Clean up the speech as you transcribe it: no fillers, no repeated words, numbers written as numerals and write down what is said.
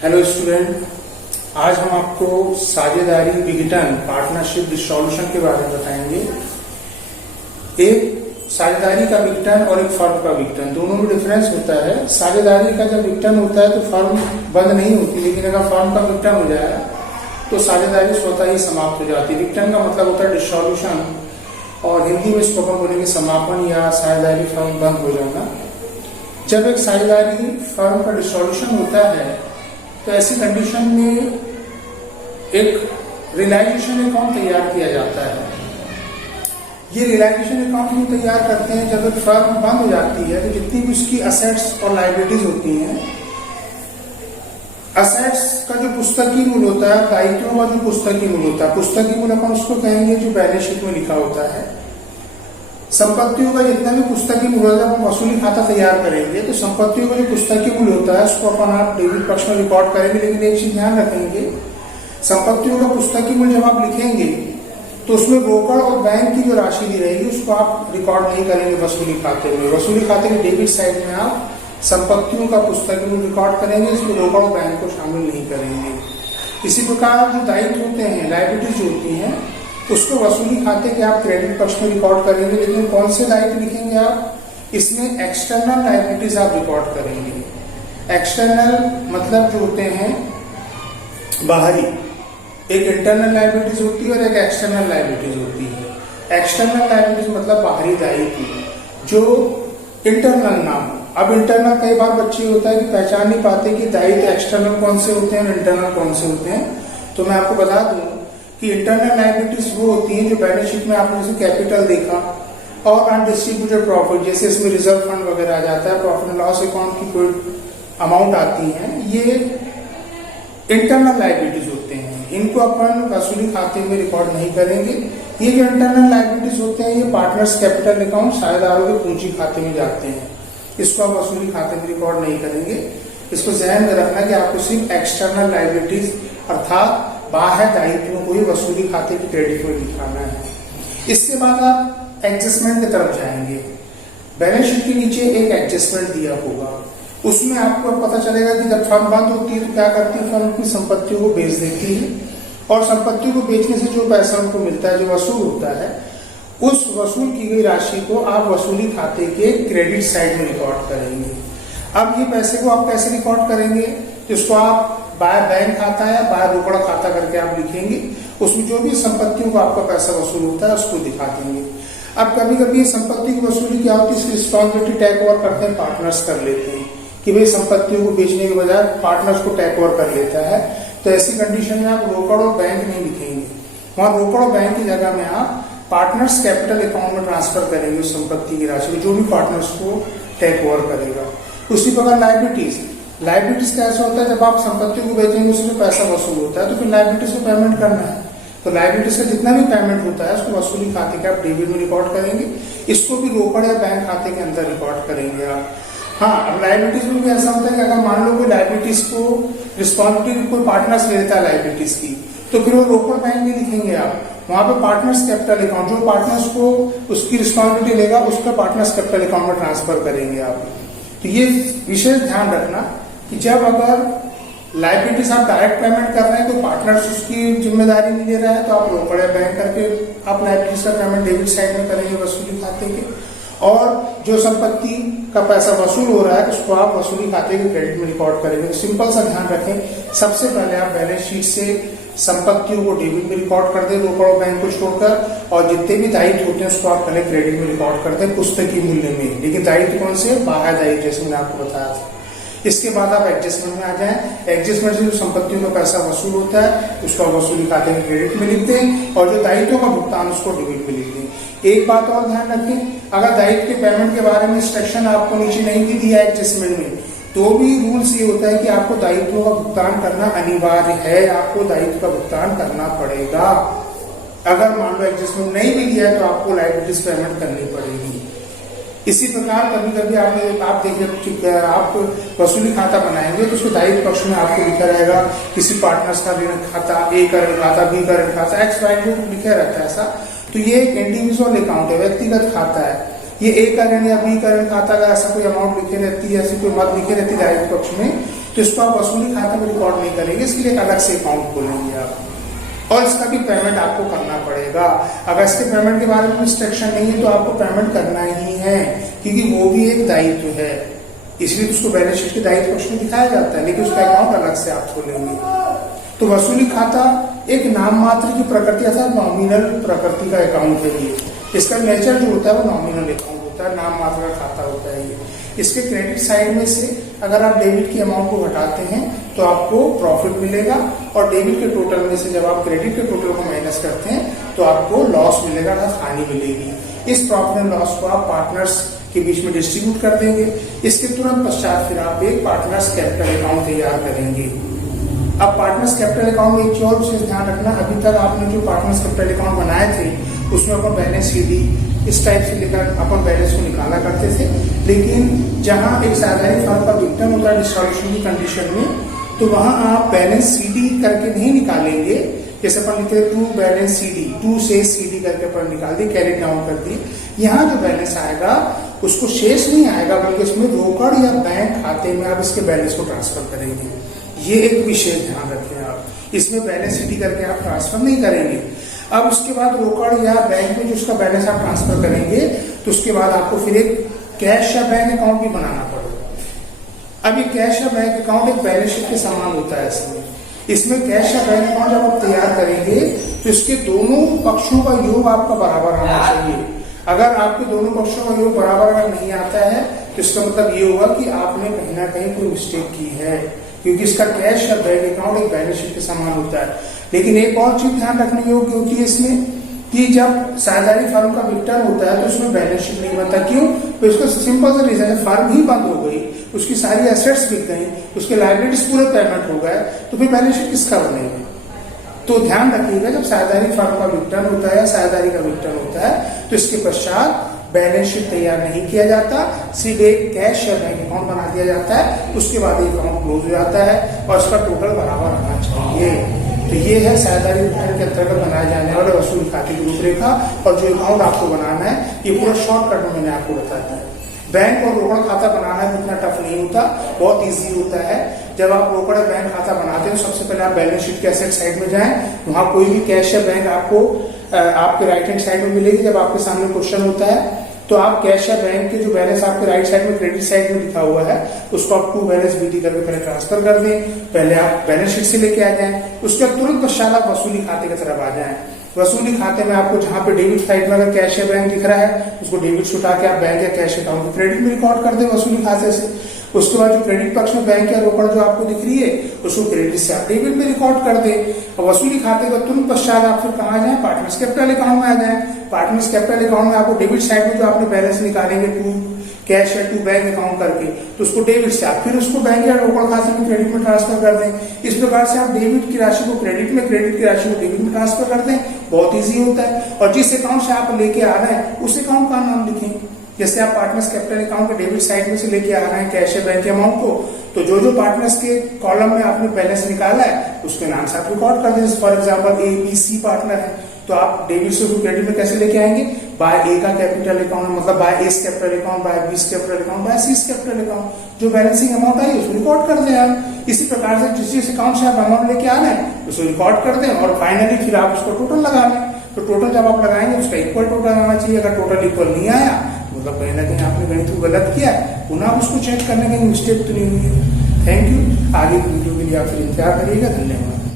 Hello student, आज हम आपको साझेदारी विघटन पार्टनरशिप डिसॉल्यूशन के बारे में बताएंगे। एक साझेदारी का विघटन और एक फर्म का विघटन, दोनों में डिफरेंस होता है। साझेदारी का जब विघटन होता है तो फर्म बंद नहीं होती, लेकिन अगर फर्म का विघटन हो जाए तो साझेदारी स्वतः ही समाप्त हो जाती है। विघटन का मतलब होता है डिसॉल्यूशन, और हिंदी में इसको अपन बोलेंगे समापन या साझेदारी फर्म बंद हो जाना। जब एक साझेदारी फर्म का डिसॉल्यूशन होता है तो ऐसी कंडीशन में एक रियलाइजेशन अकाउंट तैयार किया जाता है। ये रियलाइजेशन अकाउंट हम तैयार करते हैं जब एक फर्म बंद हो जाती है तो जितनी भी उसकी असेट्स और लायबिलिटीज होती हैं, असेट्स का जो पुस्तकीय मूल्य होता है, दायित्वों का जो पुस्तकीय मूल्य होता है, पुस्तकीय मूल्य अपन उसको कहेंगे जो बैलेंस शीट में लिखा होता है। संपत्तियों का जितना भी पुस्तकीय मूल्य, जब हम वसूली खाता तैयार करेंगे तो संपत्तियों का जो पुस्तकीय मूल्य होता है उसको अपन आप डेबिट पक्ष में रिकॉर्ड करेंगे। लेकिन एक चीज ध्यान रखेंगे, संपत्तियों का पुस्तकीय मूल्य जब आप लिखेंगे तो उसमें रोकड़ और बैंक की जो राशि दी रहेगी उसको आप रिकॉर्ड नहीं करेंगे वसूली खाते में। वसूली खाते के डेबिट साइड में आप संपत्तियों का पुस्तकीय मूल्य रिकॉर्ड करेंगे, इसमें रोकड़ और बैंक को शामिल नहीं करेंगे। इसी प्रकार जो दायित्व होते हैं, लायबिलिटीज होती हैं, उसको वसूली खाते के आप क्रेडिट पक्ष में रिकॉर्ड करेंगे। लेकिन कौन से दायित्व लिखेंगे आप? इसमें एक्सटर्नल लायबिलिटीज आप रिकॉर्ड करेंगे। एक्सटर्नल मतलब जो होते हैं बाहरी, एक इंटरनल लायबिलिटीज होती है और एक एक्सटर्नल लायबिलिटीज होती है। एक्सटर्नल लायबिलिटीज मतलब बाहरी दायित्व जो इंटरनल ना हो। अब इंटरनल कई बार बच्चे होता है कि पहचान नहीं पाते कि दायित्व एक्सटर्नल कौन से होते हैं और इंटरनल कौन से होते हैं। तो मैं आपको बता दूं कि इंटरनल लायबिलिटीज वो होती हैं जो बैलेंस शीट में आपने जैसे कैपिटल देखा और अनडिस्ट्रीब्यूटेड प्रॉफिट, जैसे इसमें रिजर्व फंड वगैरह आ जाता है, प्रॉफिट एंड लॉस अकाउंट की कोई अमाउंट आती है, ये इंटरनल लायबिलिटीज होते हैं। इनको अपन वसूली खाते में रिकॉर्ड नहीं करेंगे। ये जो इंटरनल लायबिलिटीज होते हैं ये पार्टनर्स कैपिटल अकाउंट, साझेदारों के पूंजी खाते में जाते हैं। इसको आप वसूली खाते में रिकॉर्ड नहीं करेंगे। इसको ध्यान में रखना कि आपको सिर्फ एक्सटर्नल लायबिलिटीज अर्थात बाह्य दायित्वों को ही वसूली खाते की क्रेडिट में दिखाना है। इसके बाद आप एडजस्टमेंट की तरफ जाएंगे। बैलेंस शीट के नीचे एक एडजस्टमेंट दिया होगा, उसमें आपको पता चलेगा कि जब फर्म बंद होती है तो क्या करती है, फर्म अपनी संपत्तियों को बेच देती है और संपत्तियों को बेचने से जो पैसा उनको मिलता है, जो वसूल होता है, उस वसूल की गई राशि को आप वसूली खाते के क्रेडिट साइड में रिकॉर्ड करेंगे। अब ये पैसे को आप कैसे रिकॉर्ड करेंगे? जिसको आप बाय बैंक खाता है, बाय रोकड़ा खाता करके आप लिखेंगे। उसमें जो भी संपत्तियों का आपका पैसा वसूल होता है उसको दिखा देंगे। अब कभी कभी संपत्ति की वसूली क्या होती है, रिस्पॉन्सिबिलिटी टेक ओवर करते हैं, पार्टनर्स कर लेते हैं कि भाई संपत्तियों को बेचने के बजाय पार्टनर्स को टेक ओवर कर लेता है। तो ऐसी कंडीशन में आप रोकड़ और बैंक नहीं लिखेंगे, वहां रोकड़ और बैंक की जगह में आप पार्टनर्स कैपिटल अकाउंट में ट्रांसफर करेंगे उस संपत्ति की राशि को, जो भी पार्टनर्स को टेक ओवर करेगा। उसी प्रकार लायबिलिटीज कैसा होता है, जब आप संपत्ति को बेचेंगे उसमें पैसा वसूल होता है तो फिर लायबिलिटीज को पेमेंट करना है। तो लायबिलिटीज का जितना भी पेमेंट होता है उसको वसूली खाते के आप डेबिट में रिकॉर्ड करेंगे। इसको भी रोकड़ या बैंक खाते के अंदर रिकॉर्ड करेंगे आप। हाँ, अब लायबिलिटीज में भी ऐसा होता है कि अगर मान लो कोई लायबिलिटीज को रिस्पॉन्सिबिलिटी कोई पार्टनर्स ले लेता है लायबिलिटीज की, तो फिर वो रोकड़ बैंक में लिखेंगे आप। वहां पे पार्टनर्स कैपिटल अकाउंट, जो पार्टनर्स को उसकी रिस्पॉन्सिबिलिटी लेगा उसका पार्टनर्स कैपिटल अकाउंट में ट्रांसफर करेंगे आप। तो ये विशेष ध्यान रखना कि जब अगर लायबिलिटीज आप डायरेक्ट पेमेंट कर रहे हैं तो पार्टनर्स उसकी जिम्मेदारी नहीं ले रहा है, तो आप रोकड़ या बैंक करके आप लायबिलिटीज का पेमेंट डेबिट साइड में करेंगे वसूली खाते के, और जो संपत्ति का पैसा वसूल हो रहा है उसको आप वसूली खाते के क्रेडिट में रिकॉर्ड करेंगे। तो सिंपल सा ध्यान रखें, सबसे पहले आप बैलेंस शीट से संपत्तियों को डेबिट में रिकॉर्ड कर दें रोकड़ और बैंक को छोड़कर, और जितने भी दायित्व होते हैं उसको आप पहले क्रेडिट में रिकॉर्ड कर दें पुस्तकीय मूल्य में। लेकिन दायित्व कौन से? बाह्य दायित्व, जैसे मैंने आपको बताया था। इसके बाद आप एडजस्टमेंट में आ जाएं। एडजस्टमेंट से जो संपत्तियों का पैसा वसूल होता है उसको वसूली खाते में क्रेडिट में लिख दें, और जो दायित्वों का भुगतान उसको डेबिट में लिख दें। एक बात और ध्यान रखें, अगर दायित्व के पेमेंट के बारे में इंस्ट्रक्शन आपको नीचे नहीं भी दिया एडजस्टमेंट में, तो भी रूल्स ये होता है कि आपको दायित्वों का भुगतान करना अनिवार्य है, आपको दायित्व का भुगतान करना पड़ेगा। अगर मान लो एडजस्टमेंट नहीं भी दिया है तो आपको लायबिलिटीज पेमेंट करनी पड़ेगी। इसी प्रकार कभी कभी आप देखिए, आप वसूली खाता बनाएंगे तो उसके दायित्व पक्ष में आपको लिखा रहेगा किसी पार्टनर्स का ऋण खाता, ए का ऋण खाता, बी का ऋण खाता, एक्स वाई लिखा रहता है ऐसा। तो ये एक इंडिविजुअल अकाउंट है, व्यक्तिगत खाता है। ये ए का ऋण या बी का ऋण खाता का ऐसा कोई अमाउंट लिखे रहती है, ऐसी कोई मत लिखे रहती है दायित्व पक्ष में, तो इसको आप वसूली खाते में रिकॉर्ड नहीं करेंगे, इसके लिए एक अलग से अकाउंट खोलेंगे आप, और इसका भी पेमेंट आपको करना पड़ेगा। अगर इसके पेमेंट के बारे में इंस्ट्रक्शन नहीं है तो आपको पेमेंट करना ही है, क्योंकि वो भी एक दायित्व है, इसलिए उसको बैलेंस शीट के दायित्व पक्ष में दिखाया जाता है, लेकिन उसका अकाउंट अलग से आप खोलेंगे। तो वसूली खाता एक नाम मात्र की प्रकृति अर्थात नॉमिनल प्रकृति का अकाउंट है ये, इसका नेचर जो होता है वो नॉमिनल अकाउंट होता है, नाम मात्र का खाता होता है ये। इसके क्रेडिट साइड में से अगर आप डेबिट की अमाउंट को घटाते हैं तो आपको प्रॉफिट मिलेगा, और डेबिट के टोटल में से जब आप क्रेडिट के टोटल को माइनस करते हैं तो आपको लॉस मिलेगा, अर्थात हानि मिलेगी। इस प्रॉफिट एंड लॉस को आप पार्टनर्स के बीच में डिस्ट्रीब्यूट कर देंगे। इसके तुरंत पश्चात फिर आप एक पार्टनर्स कैपिटल अकाउंट तैयार करेंगे। अब पार्टनर्स कैपिटल अकाउंट में एक और विशेष ध्यान रखना, अभी तक आपने जो पार्टनर्स कैपिटल अकाउंट बनाए थे उसमें अपन बैलेंस सीडी इस टाइप से लेकर अपन बैलेंस को निकाला करते थे, लेकिन जहां एक साधारण फर्म का विघटन होता है डिसॉल्यूशन की कंडीशन में, तो वहां आप बैलेंस सीडी करके नहीं निकालेंगे, जैसे अपन लिखते हैं टू बैलेंस सीडी, टू से सीडी करके अपन निकाल दी, कैरी डाउन कर दी। यहाँ जो बैलेंस आएगा उसको शेष नहीं आएगा, बल्कि इसमें रोकड़ या बैंक खाते में आप इसके बैलेंस को ट्रांसफर करेंगे। ये एक विशेष ध्यान रखें आप, इसमें बैलेंस सीडी करके आप ट्रांसफर नहीं करेंगे। अब उसके बाद रोकड़ या बैंक में जो उसका बैलेंस आप ट्रांसफर करेंगे तो उसके बाद आपको फिर एक कैश या बैंक अकाउंट भी बनाना पड़ेगा। अब ये कैश या बैंक अकाउंट एक बैलेंस शीट के समान होता है। इसमें कैश या बैंक अकाउंट जब आप तैयार करेंगे तो इसके दोनों पक्षों का योग आपका बराबर आना चाहिए। अगर आपके दोनों पक्षों का योग बराबर अगर नहीं आता है तो इसका मतलब ये होगा कि आपने कहीं ना कहीं कोई मिस्टेक की है, क्योंकि इसका कैश या बैंक अकाउंट एक बैलेंस शीट के समान होता है। लेकिन एक और चीज ध्यान रखने योग्य होती है इसमें कि जब साझेदारी फर्म का विघटन होता है तो उसमें बैलेंस शीट नहीं बनता। क्यों? तो इसका सिंपल सा रीजन है, फर्म ही बंद हो गई, उसकी सारी एसेट्स बिक गई, उसके लायबिलिटीज पूरे पेमेंट हो गए, तो फिर बैलेंस शीट किसका बनेगा? तो ध्यान रखिएगा, जब साझेदारी फर्म का विघटन होता है, साझेदारी का विघटन होता है, तो इसके पश्चात बैलेंस शीट तैयार नहीं किया जाता, सीधे कैश या बैंक अकाउंट बना दिया जाता है, उसके बाद ये अकाउंट क्लोज हो जाता है और उसका टोटल बराबर आना चाहिए। तो ये है साझेदारी विघटन के अंतर्गत बनाए जाने वाले वसूली खाते की रूपरेखा, और जो अकाउंट आपको बनाना है ये पूरा शॉर्टकट में मैंने आपको बता दिया। बैंक और रोकड़ खाता बनाना इतना टफ नहीं होता, बहुत इजी होता है। जब आप रोकड़ बैंक खाता बनाते हैं तो सबसे पहले आप बैलेंस शीट के एसेट साइड में जाएं, वहां कोई भी कैश या बैंक आपको आपके राइट हैंड साइड में मिलेगी। जब आपके सामने क्वेश्चन होता है तो आप कैश या बैंक के जो बैलेंस आपके राइट साइड में क्रेडिट साइड में लिखा हुआ है उसको आप टू बैलेंस बीटी करके पहले ट्रांसफर कर दें, पहले आप बैलेंस शीट से लेके आ जाएं, उसके बाद तुरंत पश्चात आप वसूली खाते की तरफ आ जाएं। वसूली खाते में आपको जहां पे डेबिट साइड में अगर कैश या बैंक दिख रहा है उसको डेबिट से उठा के आप बैंक या कैश अकाउंट को क्रेडिट में रिकॉर्ड कर दें वसूली खाते से। उसके बाद जो क्रेडिट पक्ष में बैंक या रोकड़ जो आपको दिख रही है उसको क्रेडिट से आप डेबिट में रिकॉर्ड कर दें। और वसूली खाते का तुरंत पश्चात आप फिर कहाँ जाए? पार्टनर्स कैपिटल अकाउंट में आ जाए। पार्टनर्स कैपिटल अकाउंट में आपको डेबिट साइड में जो आपने बैलेंस निकालेंगे टू कैश या टू बैंक अकाउंट करके, तो उसको डेबिट से आप फिर उसको बैंक या रोकड़ खाते में क्रेडिट में ट्रांसफर कर दें। इस प्रकार से आप डेबिट की राशि को क्रेडिट में, क्रेडिट की राशि को डेबिट में ट्रांसफर कर दें। बहुत इजी होता है। और जिस अकाउंट से आप लेके आ रहे हैं उस अकाउंट का नाम लिखें। जैसे आप पार्टनर्स कैपिटल अकाउंट के डेबिट साइड में से लेके आ रहे हैं कैश या बैंक के अमाउंट को, तो जो जो पार्टनर्स के कॉलम में आपने बैलेंस निकाला है उसके नाम से आप रिकॉर्ड कर दें। For example A B C partner है तो आप डेबिट से क्रेडिट में कैसे लेके आएंगे? बाय ए का कैपिटल अकाउंट, मतलब by S capital account, by B capital account, by C capital account. जो बैलेंसिंग अमाउंट आई उसको रिकॉर्ड कर दें आप। इसी प्रकार से जिस जिस अकाउंट से आप अमाउंट लेके आ रहे हैं उसको रिकॉर्ड कर दें और फाइनली फिर आप उसको टोटल लगा लें। तो टोटल जब आप लगाएंगे उसका इक्वल टोटल आना चाहिए। अगर टोटल इक्वल नहीं आया मतलब कहीं ना कहीं आपने गणित को गलत किया, पुनः उसको चेक करने की मिस्टेक तो नहीं हुई है। Thank you. आगे की वीडियो के लिए आप फिर इंतजार करिएगा। धन्यवाद।